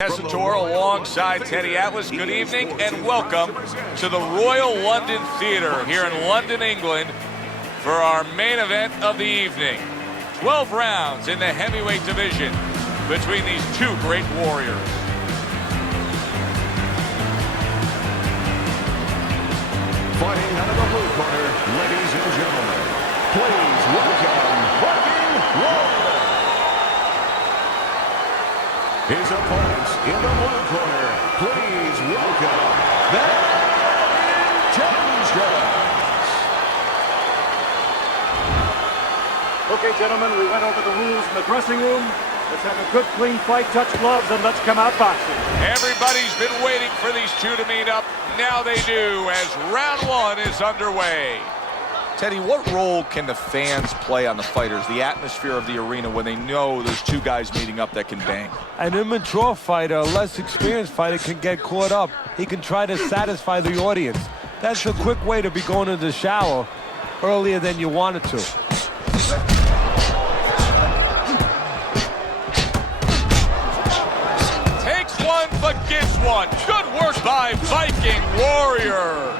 Tessitore alongside Teddy Atlas. Good evening and welcome to the Royal London Theatre here in London, England for our main event of the evening. 12 rounds in the heavyweight division between these two great warriors. Fighting out of the blue corner, ladies and gentlemen, please welcome Viking Warrior. His opponents in the blue corner, please welcome the Intentions. Okay, gentlemen, we went over the rules in the dressing room. Let's have a good, clean fight, touch gloves, and let's come out boxing. Everybody's been waiting for these two to meet up. Now they do, as round one is underway. Teddy, what role can the fans play on the fighters, the atmosphere of the arena, when they know there's two guys meeting up that can bang? An immature fighter, a less experienced fighter, can get caught up. He can try to satisfy the audience. That's a quick way to be going to the shower earlier than you wanted to. Takes one, but gets one. Good work by Viking Warrior.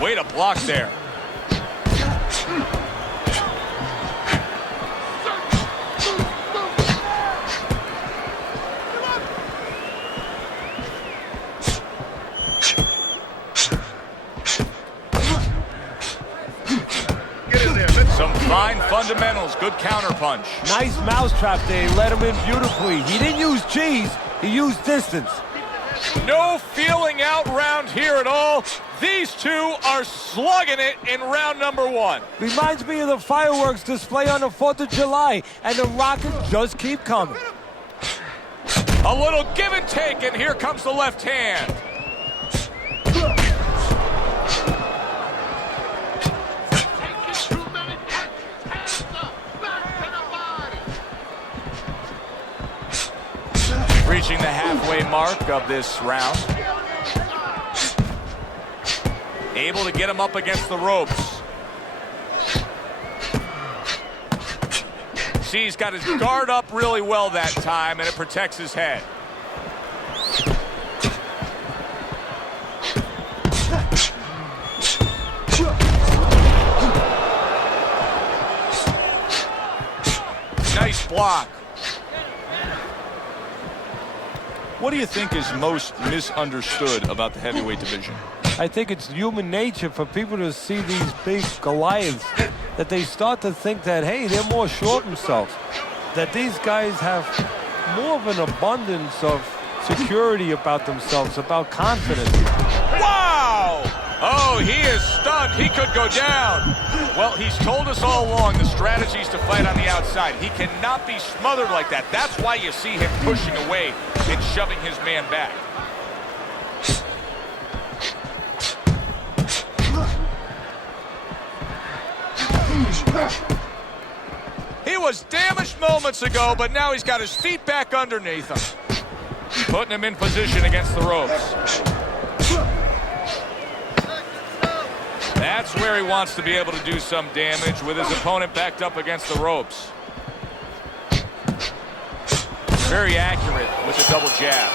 Way to block there. Some fine fundamentals, good counter punch. Nice mousetrap there. He let him in beautifully. He didn't use cheese, he used distance. No feeling out round here at all. These two are slugging it in round number one. Reminds me of the fireworks display on the 4th of July, and the rockets just keep coming. A little give and take, and here comes the left hand. Reaching the halfway mark of this round. Able to get him up against the ropes. See, he's got his guard up really well that time, and it protects his head. Nice block. What do you think is most misunderstood about the heavyweight division? I think it's human nature for people to see these big Goliaths, that they start to think that, hey, they're more sure of themselves, that these guys have more of an abundance of security about themselves, about confidence. Wow! Oh, he is stunned. He could go down. Well, he's told us all along the strategy is to fight on the outside. He cannot be smothered like that. That's why you see him pushing away and shoving his man back. He was damaged moments ago, but now he's got his feet back underneath him. Putting him in position against the ropes. That's where he wants to be able to do some damage with his opponent backed up against the ropes. Very accurate with the double jab.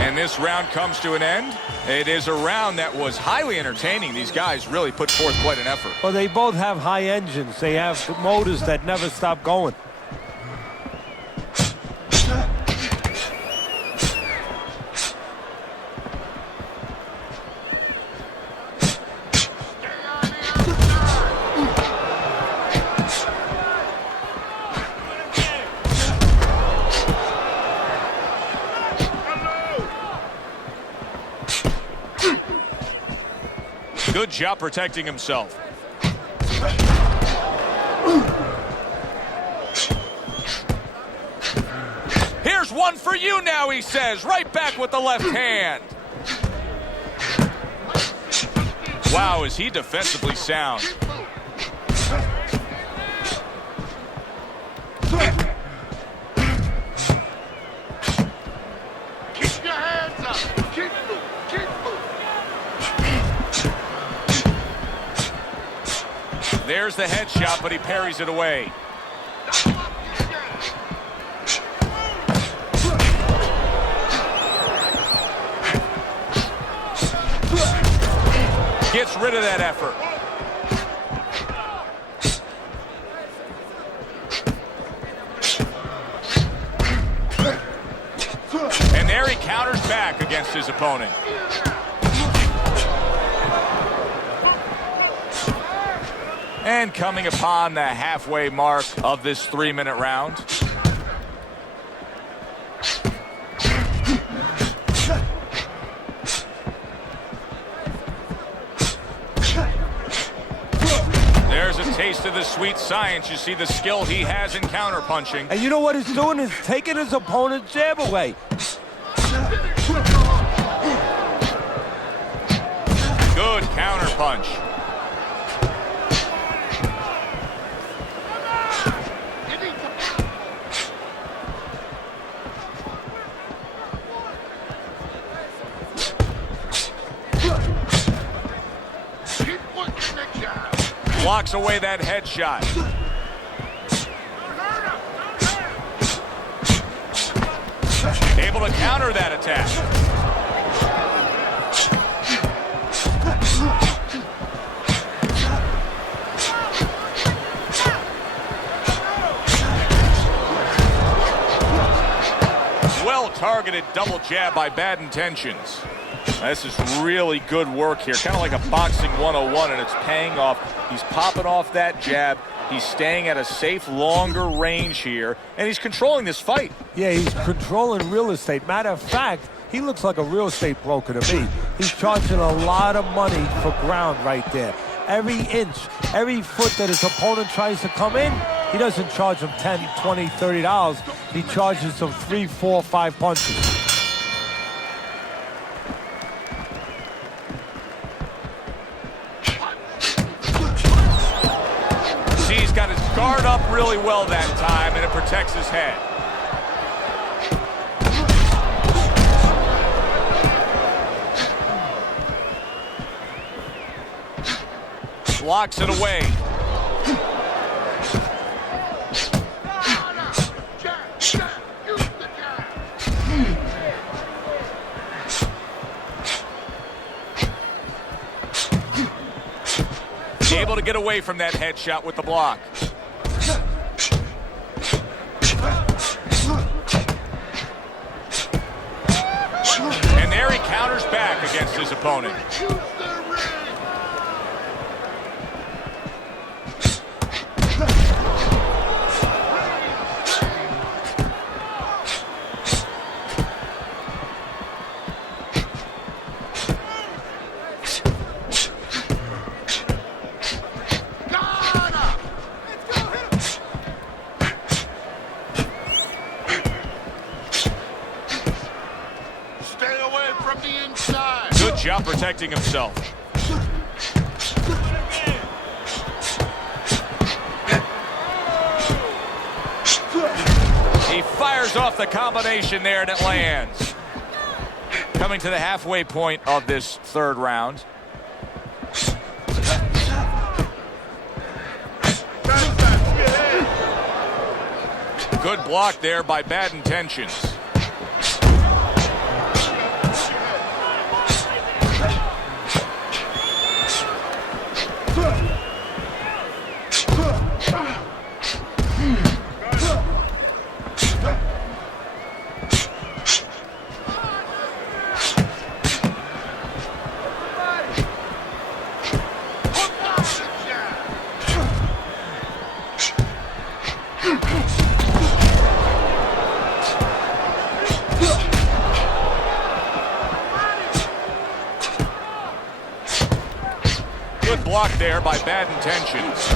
And this round comes to an end. It is a round that was highly entertaining. These guys really put forth quite an effort. Well, they both have high engines. They have motors that never stop going. Good job protecting himself. Here's one for you now, he says. Right back with the left hand. Wow, is he defensively sound. Keep your hands up. Keep moving. Keep moving. There's the headshot, but he parries it away. gets rid of that effort. And there he counters back against his opponent. And coming upon the halfway mark of this 3-minute round. There's a taste of the sweet science. You see the skill he has in counterpunching. And you know what he's doing is taking his opponent's jab away. Good counterpunch. Blocks away that headshot. Able to counter that attack. Well-targeted double jab by Bad Intentions. This is really good work here, kind of like a boxing 101, and it's paying off. He's popping off that jab. He's staying at a safe, longer range here, and he's controlling this fight. Yeah, he's controlling real estate. Matter of fact, he looks like a real estate broker to me. He's charging a lot of money for ground right there. Every inch, every foot that his opponent tries to come in, he doesn't charge him $10, $20, $30. He charges him 3, 4, 5 punches. He's got his guard up really well that time, and it protects his head. Blocks it away. Able to get away from that headshot with the block. And there he counters back against his opponent. Good job protecting himself. He fires off the combination there and it lands. Coming to the halfway point of this third round. Good block there by Bad Intentions. Good block there by Bad Intentions.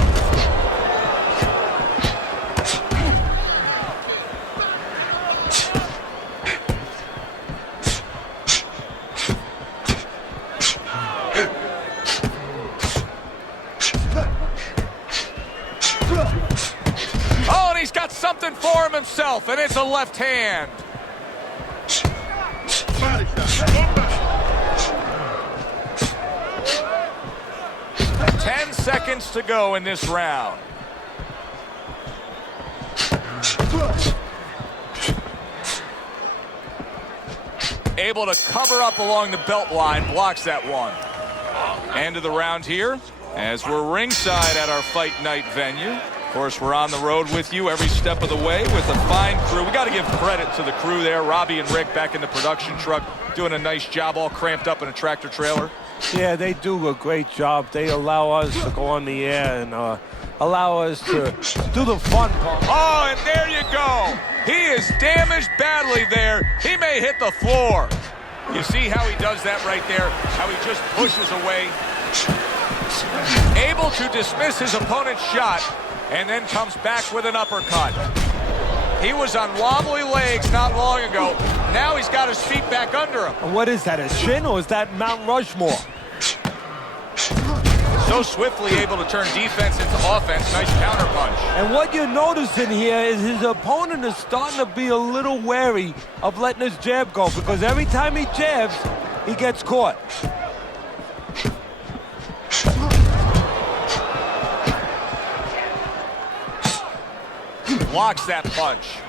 Oh, and he's got something for himself, and it's a left hand. 10 seconds to go in this round. Able to cover up along the belt line, blocks that one. End of the round here as we're ringside at our fight night venue. Of course, we're on the road with you every step of the way with a fine crew. We got to give credit to the crew there. Robbie and Rick back in the production truck doing a nice job, all cramped up in a tractor trailer. Yeah, they do a great job. They allow us to go on the air and allow us to do the fun part. Oh, and there you go. He is damaged badly there. He may hit the floor. You see how he does that right there, how he just pushes away. Able to dismiss his opponent's shot and then comes back with an uppercut. He was on wobbly legs not long ago. Now he's got his feet back under him. And what is that, a shin or is that Mount Rushmore? So swiftly able to turn defense into offense. Nice counter punch. And what you're noticing here is his opponent is starting to be a little wary of letting his jab go, because every time he jabs, he gets caught. Blocks that punch.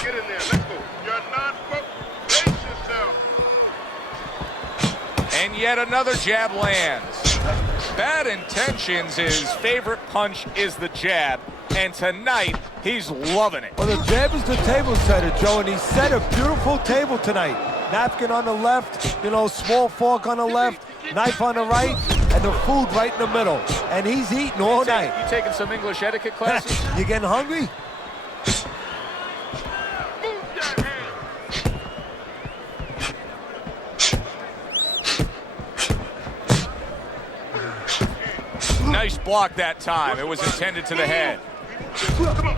Get in there. Let's go. You're not pace yourself. And yet another jab lands. Bad Intentions, his favorite punch is the jab. And tonight, he's loving it. Well, the jab is the table setter, Joe, and he set a beautiful table tonight. Napkin on the left, you know, small fork on the left, knife on the right, and the food right in the middle. And he's eating all night. You taking some English etiquette classes? You getting hungry? Move your hands. Nice block that time. It was intended to the head. Come on.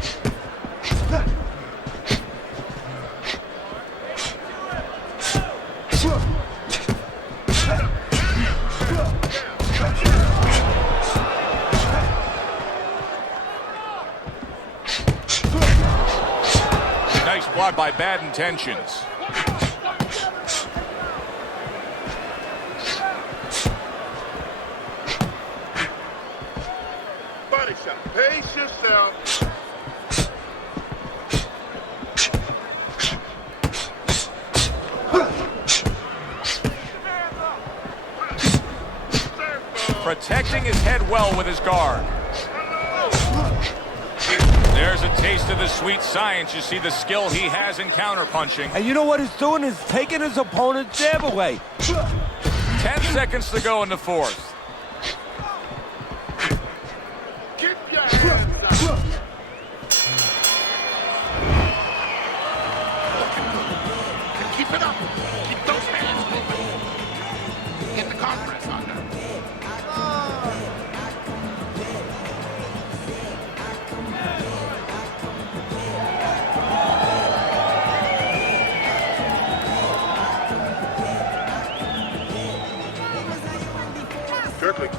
Nice block by Bad Intentions. Body shot. Pace yourself. Protecting his head well with his guard. There's a taste of the sweet science. You see the skill he has in counterpunching. And you know what he's doing is taking his opponent's jab away. 10 seconds to go in the fourth. Keep your hands up. Keep it up. Keep those hands moving. Get the compress on them.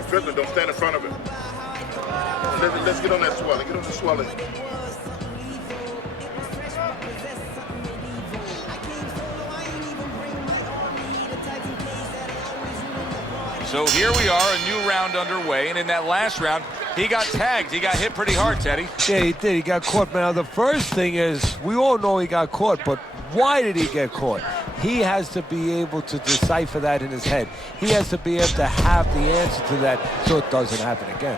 Strickland, don't stand in front of him. Let's get on that swelling. Get on the swelling. So here we are, a new round underway, and in that last round, he got tagged. He got hit pretty hard, Teddy. Yeah, he did. He got caught. Now, the first thing is, we all know he got caught, but why did he get caught? He has to be able to decipher that in his head. He has to be able to have the answer to that so it doesn't happen again.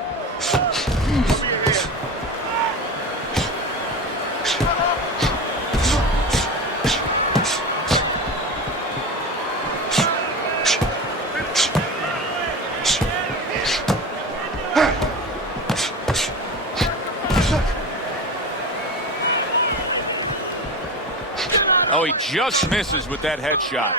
Oh, he just misses with that headshot.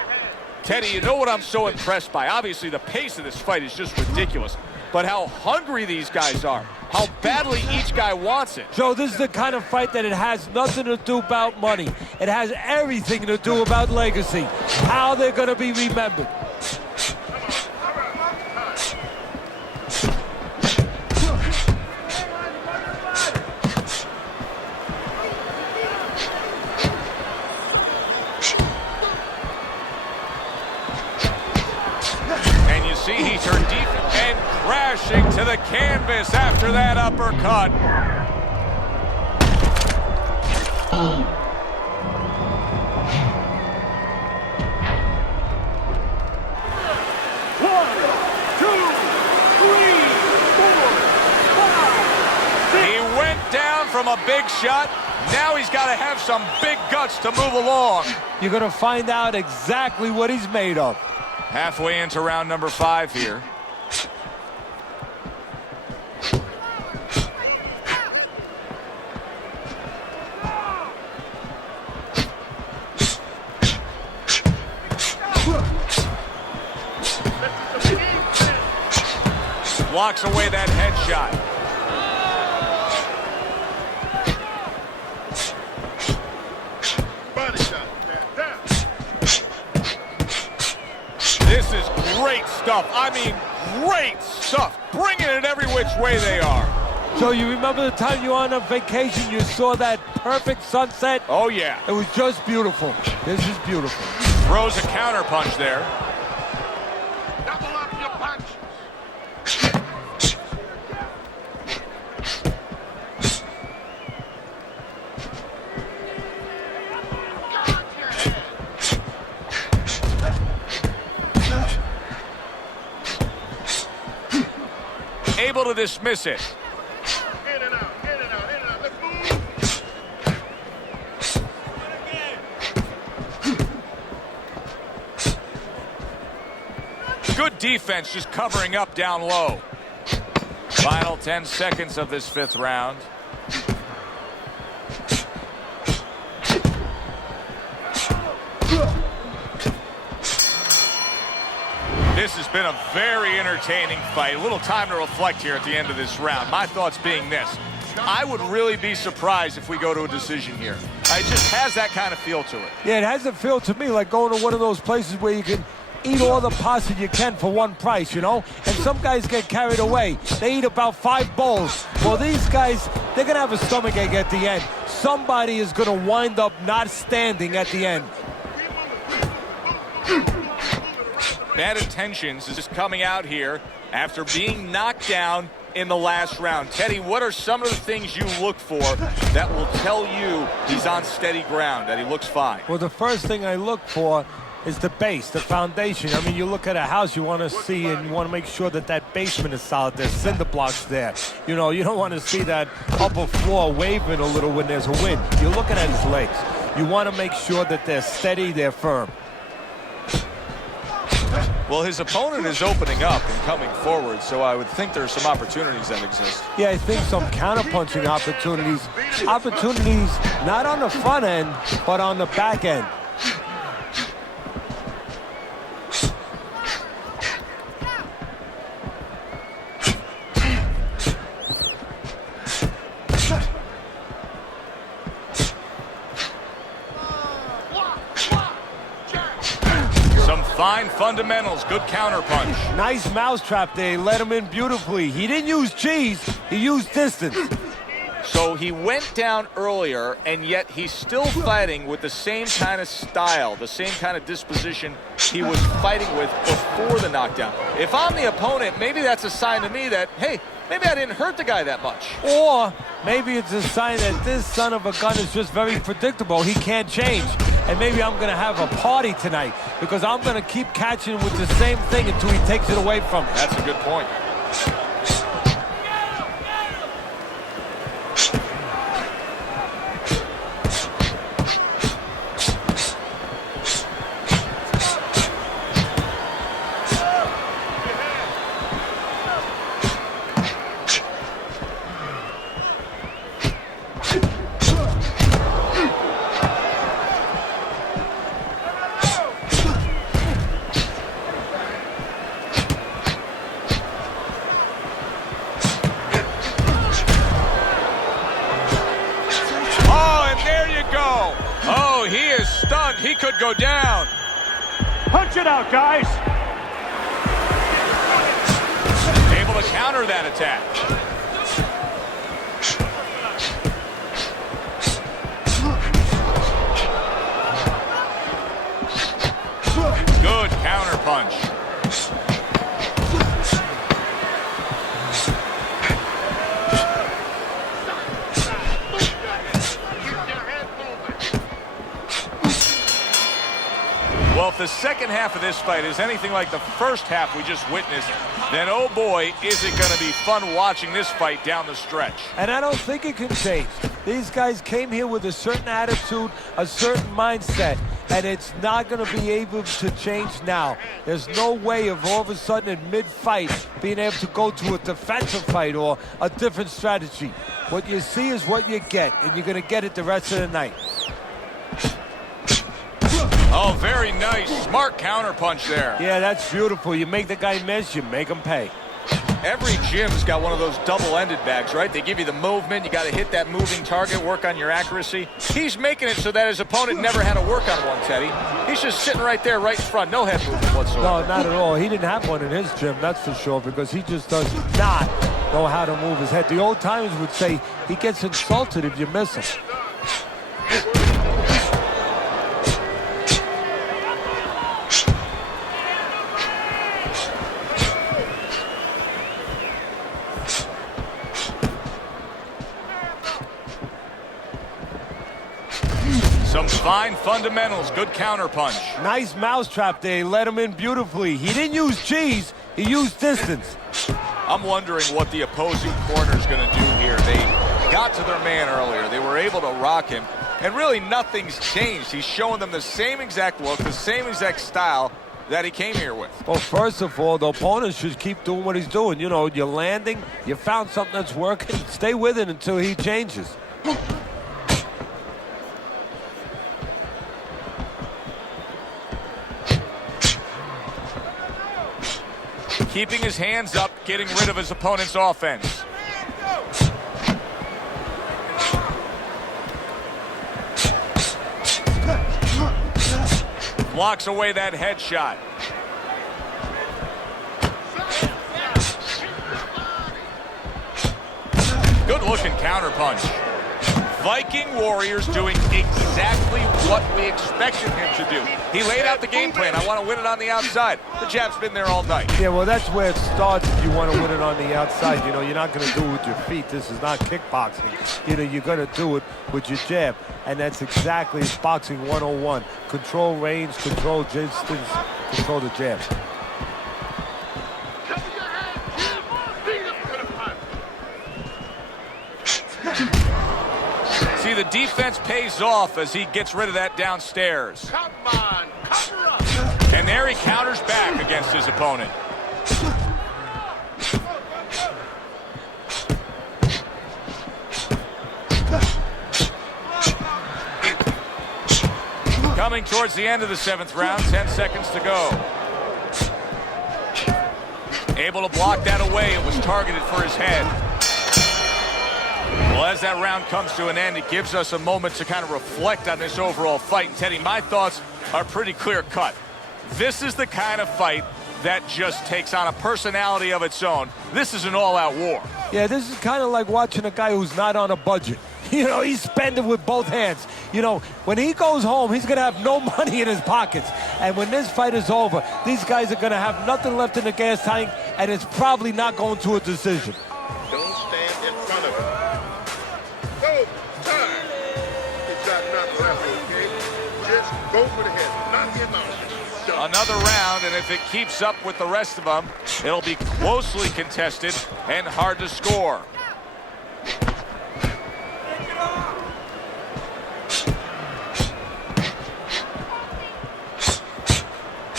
Teddy, you know what I'm so impressed by? Obviously, the pace of this fight is just ridiculous. But how hungry these guys are. How badly each guy wants it. Joe, this is the kind of fight that it has nothing to do about money. It has everything to do about legacy. How they're going to be remembered. See, he turned deep and Crashing to the canvas after that uppercut. He went down from a big shot. Now he's got to have some big guts to move along. You're going to find out exactly what he's made of. Halfway into round number 5 here. Blocks away that headshot. This is great stuff. I mean, great stuff. Bringing it every which way they are. So you remember the time you were on a vacation, you saw that perfect sunset? Oh, yeah. It was just beautiful. This is beautiful. Throws a counter punch there. Double up your punch. Able to dismiss it. In and out, in and out, in and out. Let's move. Good defense, just covering up down low. Final 10 seconds of this 5th round. This has been a very entertaining fight. A little time to reflect here at the end of this round. My thoughts being this. I would really be surprised if we go to a decision here. It just has that kind of feel to it. Yeah, it has a feel to me like going to one of those places where you can eat all the pasta you can for one price, you know? And some guys get carried away. They eat about 5 bowls. Well, these guys, they're going to have a stomachache at the end. Somebody is going to wind up not standing at the end. Bad Intentions is just coming out here after being knocked down in the last round. Teddy, what are some of the things you look for that will tell you he's on steady ground, that he looks fine? Well, the first thing I look for is the base, the foundation. I mean, you look at a house, you want to see and you want to make sure that that basement is solid. There's cinder blocks there. You know, you don't want to see that upper floor waving a little when there's a wind. You're looking at his legs. You want to make sure that they're steady, they're firm. Well, his opponent is opening up and coming forward, so I would think there's some opportunities that exist. Yeah, I think some counterpunching opportunities. Opportunities not on the front end, but on the back end. Fine fundamentals, good counterpunch. Nice mousetrap there, he let him in beautifully. He didn't use cheese, he used distance. So he went down earlier, and yet he's still fighting with the same kind of style, the same kind of disposition he was fighting with before the knockdown. If I'm the opponent, maybe that's a sign to me that, hey, maybe I didn't hurt the guy that much. Or maybe it's a sign that this son of a gun is just very predictable. He can't change. And maybe I'm going to have a party tonight because I'm going to keep catching with the same thing until he takes it away from me. That's a good point. He could go down. Punch it out, guys. Able to counter that attack. Good counter punch. Well, if the second half of this fight is anything like the first half we just witnessed, then oh boy, is it going to be fun watching this fight down the stretch. And I don't think it can change. These guys came here with a certain attitude, a certain mindset, and it's not going to be able to change now. There's no way of all of a sudden in mid-fight being able to go to a defensive fight or a different strategy. What you see is what you get, and you're going to get it the rest of the night. Oh, very nice. Smart counterpunch there. Yeah, that's beautiful. You make the guy miss, you make him pay. Every gym's got one of those double-ended bags, right? They give you the movement. You got to hit that moving target, work on your accuracy. He's making it so that his opponent never had to work on one, Teddy. He's just sitting right there, right in front. No head movement whatsoever. No, not at all. He didn't have one in his gym, that's for sure, because he just does not know how to move his head. The old timers would say he gets insulted if you miss him. Some fine fundamentals, good counterpunch. Nice mousetrap there. He let him in beautifully. He didn't use cheese, he used distance. I'm wondering what the opposing corner is going to do here. They got to their man earlier. They were able to rock him, and really nothing's changed. He's showing them the same exact look, the same exact style that he came here with. Well, first of all, the opponent should keep doing what he's doing. You know, you're landing, you found something that's working, stay with it until he changes. Keeping his hands up, getting rid of his opponent's offense. Blocks away that headshot. Good looking counterpunch. Viking Warriors doing exactly what we expected him to do. He laid out the game plan. I want to win it on the outside. The jab's been there all night. Yeah, well, that's where it starts if you want to win it on the outside. You know, you're not going to do it with your feet. This is not kickboxing. You know, you're going to do it with your jab. And that's exactly boxing 101. Control range, control distance, control the jab. See, the defense pays off as he gets rid of that downstairs. Come on, cover up. And there he counters back against his opponent. Coming towards the end of the 7th round, 10 seconds to go. Able to block that away. It was targeted for his head. Well, as that round comes to an end, it gives us a moment to kind of reflect on this overall fight. And Teddy, my thoughts are pretty clear-cut. This is the kind of fight that just takes on a personality of its own. This is an all-out war. Yeah, this is kind of like watching a guy who's not on a budget. You know, he's spending with both hands. You know, when he goes home, he's going to have no money in his pockets. And when this fight is over, these guys are going to have nothing left in the gas tank, and it's probably not going to a decision. Don't stand in front of him. Go, time. He's got nothing left, okay? Just go for the head. Knock him out. Done. Another round, and if it keeps up with the rest of them, it'll be closely contested and hard to score.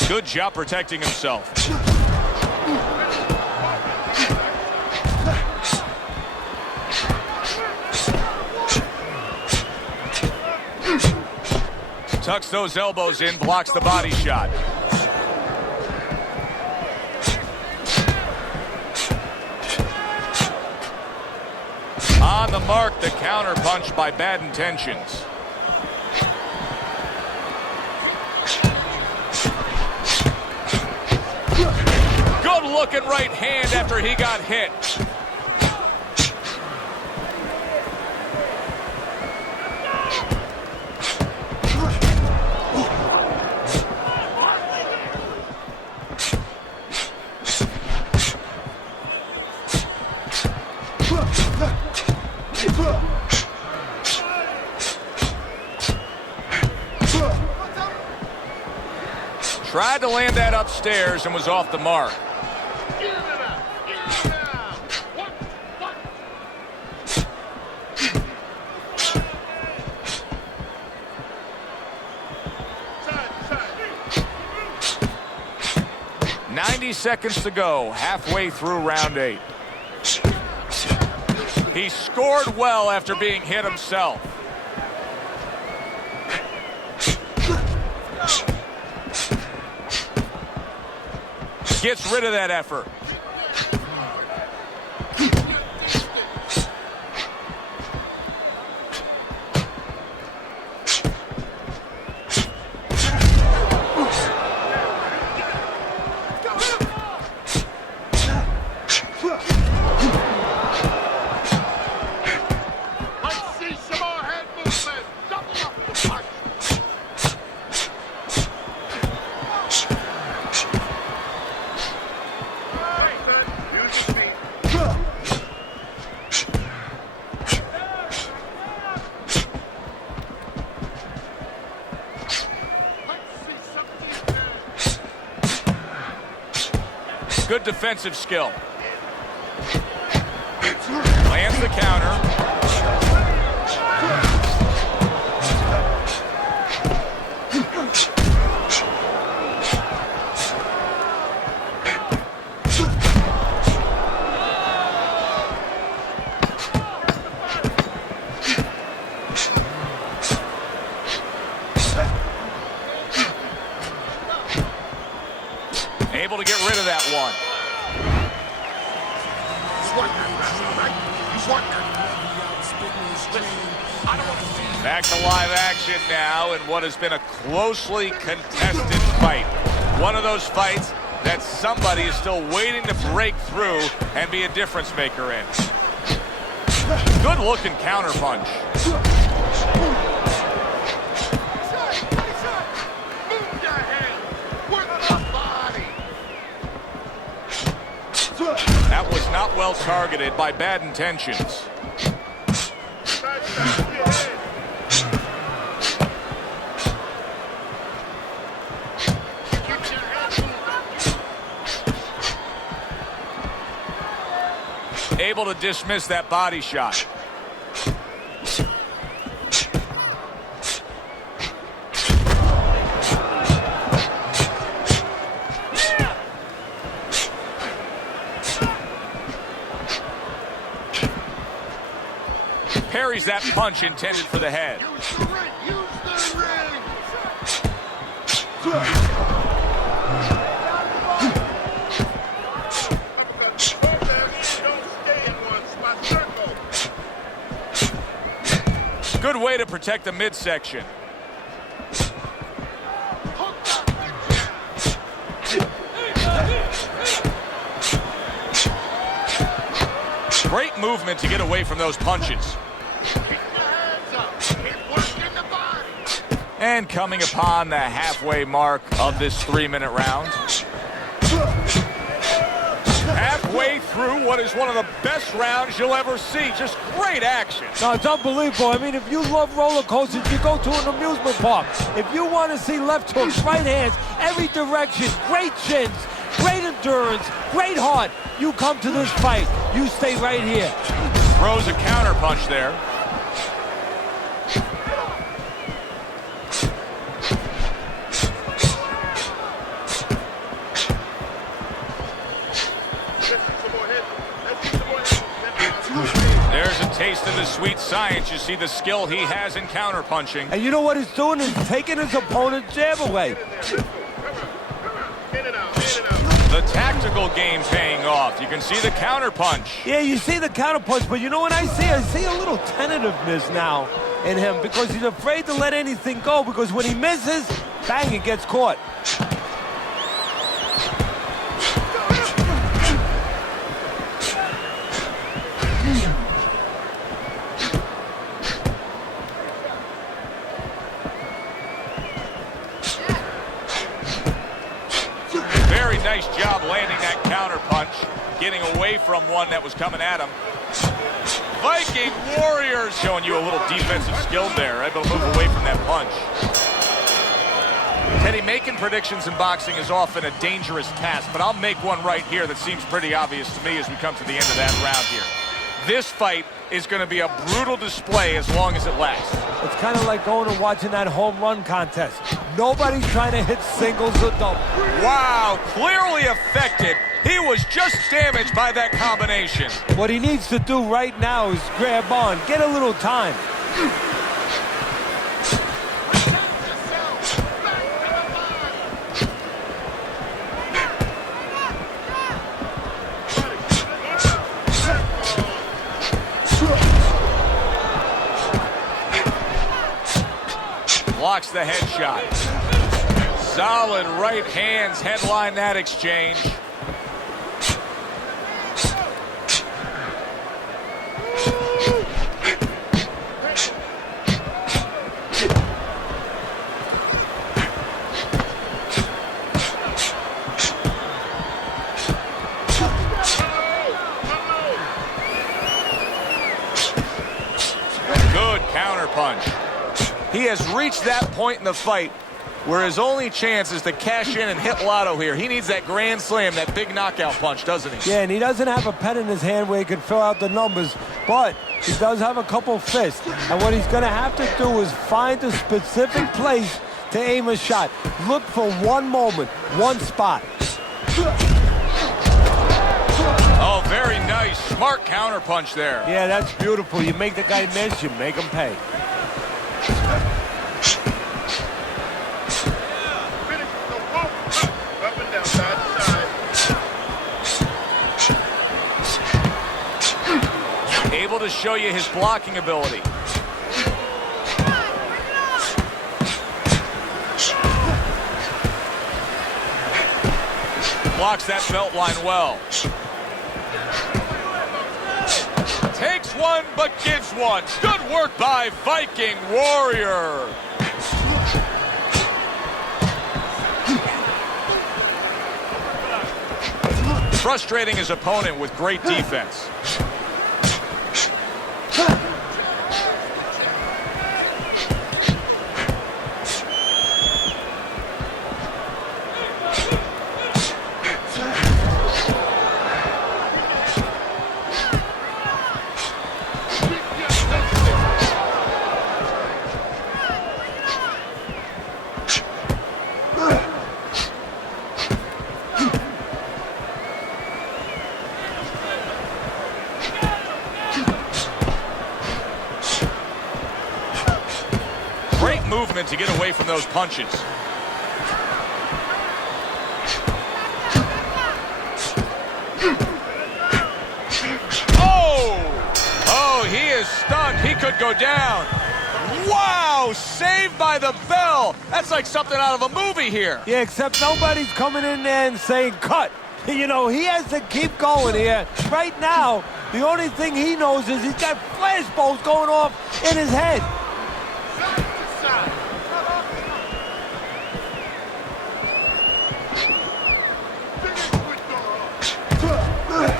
Good job protecting himself. Tucks those elbows in, blocks the body shot. On the mark, the counter punch by Bad Intentions. Good looking right hand after he got hit. Tried to land that upstairs and was off the mark. Get it out. Get it out. What? Side. 90 seconds to go, halfway through round 8. He scored well after being hit himself. Gets rid of that effort. Let's see some more head movement. Double up the punch. Use your feet. Let's see some defense. Good defensive skill. Lands the counter. Able to get rid of that one. Back to live action now in what has been a closely contested fight. One of those fights that somebody is still waiting to break through and be a difference maker in. Good looking counter punch. Move your head. Work the body. That was not well targeted by bad intentions. Side, side, your head. Get your head moving. Able to dismiss that body shot. Parries that punch intended for the head. Use the ring. Use the ring. Don't stay in one spot. Circle. Good way to protect the midsection. Hook that bitch. Great movement to get away from those punches. Keep your hands up. Keep working the body. And coming upon the halfway mark of this 3-minute round. Halfway through what is one of the best rounds you'll ever see. Just great action. No, it's unbelievable. I mean, if you love roller coasters, you go to an amusement park. If you want to see left hooks, right hands, every direction, great chins, great endurance, great heart, you come to this fight. You stay right here. Throws a counter punch there. There's a taste of the sweet science. You see the skill he has in counter punching. And you know what he's doing? He's taking his opponent's jab away. The tactical game paying off. You can see the counter punch. Yeah, you see the counter punch, but you know what I see? I see a little tentativeness now in him because he's afraid to let anything go because when he misses, bang, it gets caught. Very nice job landing that counter punch, getting away from one that was coming at him. Viking Warriors showing you a little defensive skill there, able to move away from that punch. Teddy, making predictions in boxing is often a dangerous task, but I'll make one right here that seems pretty obvious to me as we come to the end of that round here. This fight is going to be a brutal display as long as it lasts. It's kind of like going and watching that home run contest. Nobody's trying to hit singles or doubles. Wow, clearly affected. He was just damaged by that combination. What he needs to do right now is grab on, get a little time. Blocks the headshot. Solid right hands headline that exchange. Good counter punch. He has reached that point in the fight where his only chance is to cash in and hit lotto here. He needs that grand slam, that big knockout punch, doesn't he? Yeah, and he doesn't have a pen in his hand where he can fill out the numbers, but he does have a couple fists. And what he's going to have to do is find a specific place to aim a shot. Look for one moment, one spot. Oh, very nice. Smart counter punch there. Yeah, that's beautiful. You make the guy miss, you make him pay. Up and down, side to side. Able to show you his blocking ability. Blocks that belt line well. Takes one, but gives one. Good work by Viking Warrior. Frustrating his opponent with great defense. Movement to get away from those punches. Oh, he is stunned. He could go down. Wow, saved by the bell. That's like something out of a movie here. Yeah, except nobody's coming in there and saying cut. You know, he has to keep going here. Right now, the only thing he knows is he's got flashballs going off in his head.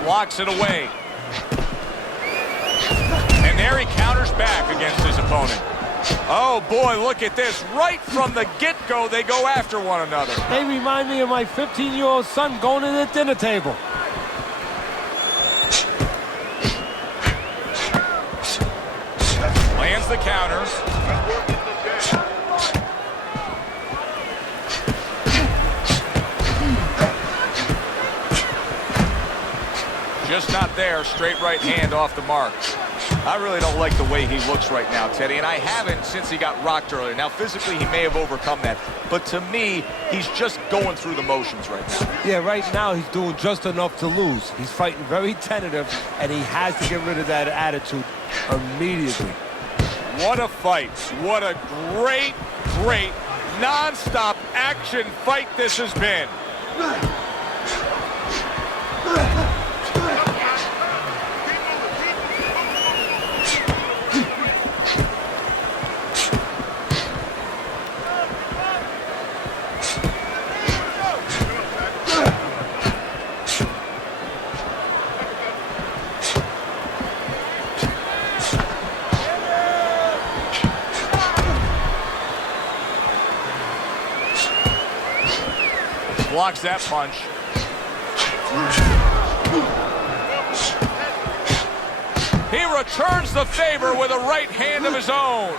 Blocks it away. And there he counters back against his opponent. Oh boy, look at this. Right from the get-go, they go after one another. They remind me of my 15-year-old son going to the dinner table. Lands the counter. Just not there. Straight right hand off the mark. I really don't like the way he looks right now, Teddy, and I haven't since he got rocked earlier. Now, physically, he may have overcome that, but to me, he's just going through the motions right now. Yeah, right now, he's doing just enough to lose. He's fighting very tentative, and he has to get rid of that attitude immediately. What a fight. What a great, great, non-stop action fight this has been. Blocks that punch. He returns the favor with a right hand of his own.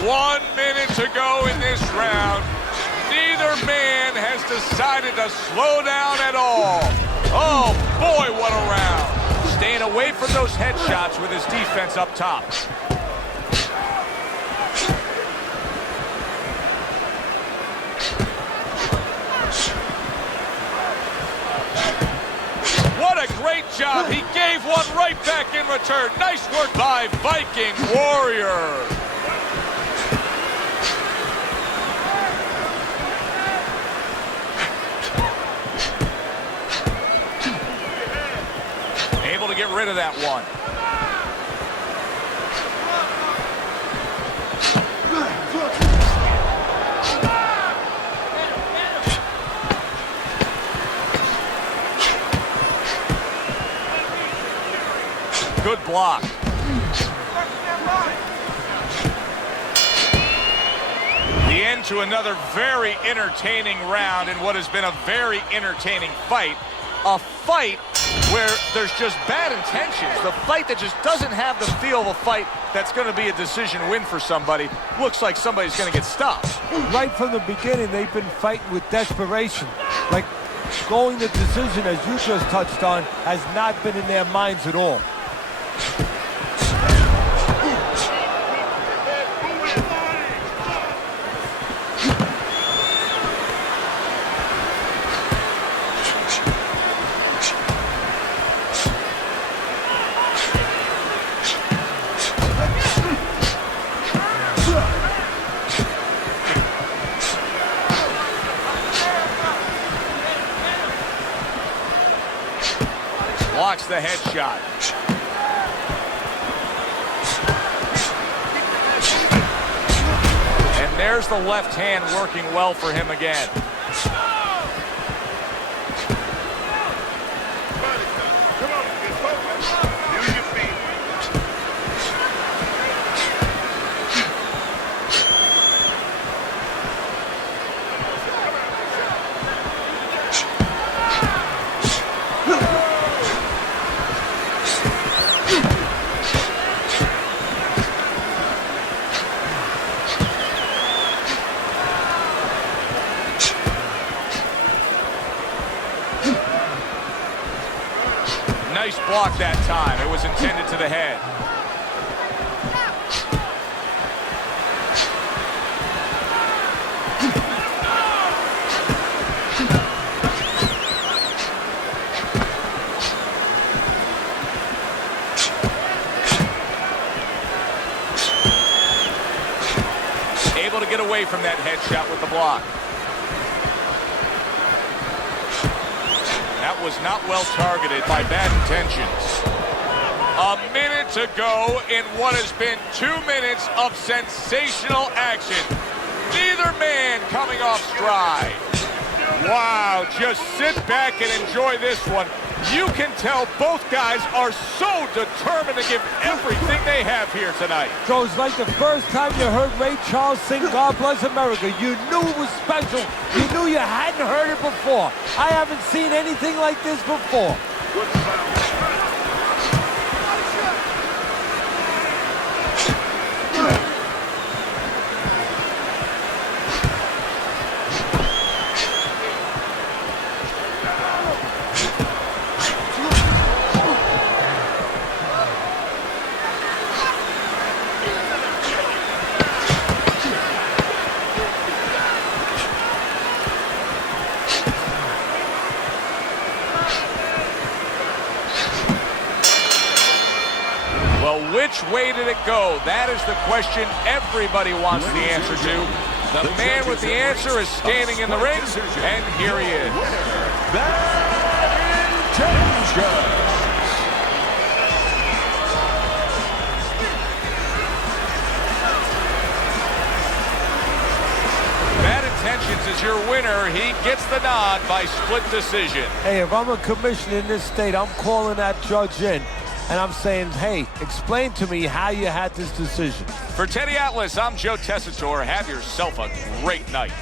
1 minute to go in this round. Neither man has decided to slow down at all. Oh boy, what a round. Staying away from those headshots with his defense up top. What a great job. He gave one right back in return. Nice work by Viking Warrior. Able to get rid of that one. Good block. The end to another very entertaining round in what has been a very entertaining fight. A fight where there's just bad intentions. The fight that just doesn't have the feel of a fight that's going to be a decision win for somebody. Looks like somebody's going to get stopped. Right from the beginning, they've been fighting with desperation. Like going the decision, as you just touched on, has not been in their minds at all. Blocks the headshot. And there's the left hand working well for him again. Come on, get focused. Use your feet. Nice block that time. It was intended to the head. Able to get away from that headshot with the block. That was not well targeted by bad intentions. A minute to go in what has been 2 minutes of sensational action. Neither man coming off stride. Wow, just sit back and enjoy this one. You can tell both guys are so determined to give everything they have here tonight. So it's like the first time you heard Ray Charles sing God Bless America. You knew it was special. You knew you hadn't heard it before. I haven't seen anything like this before. Which way did it go? That is the question everybody wants the answer to. The man with the answer is standing in the ring, and here he is. Bad Intentions is your winner. He gets the nod by split decision. Hey, if I'm a commissioner in this state, I'm calling that judge in. And I'm saying, hey, explain to me how you had this decision. For Teddy Atlas, I'm Joe Tessitore. Have yourself a great night.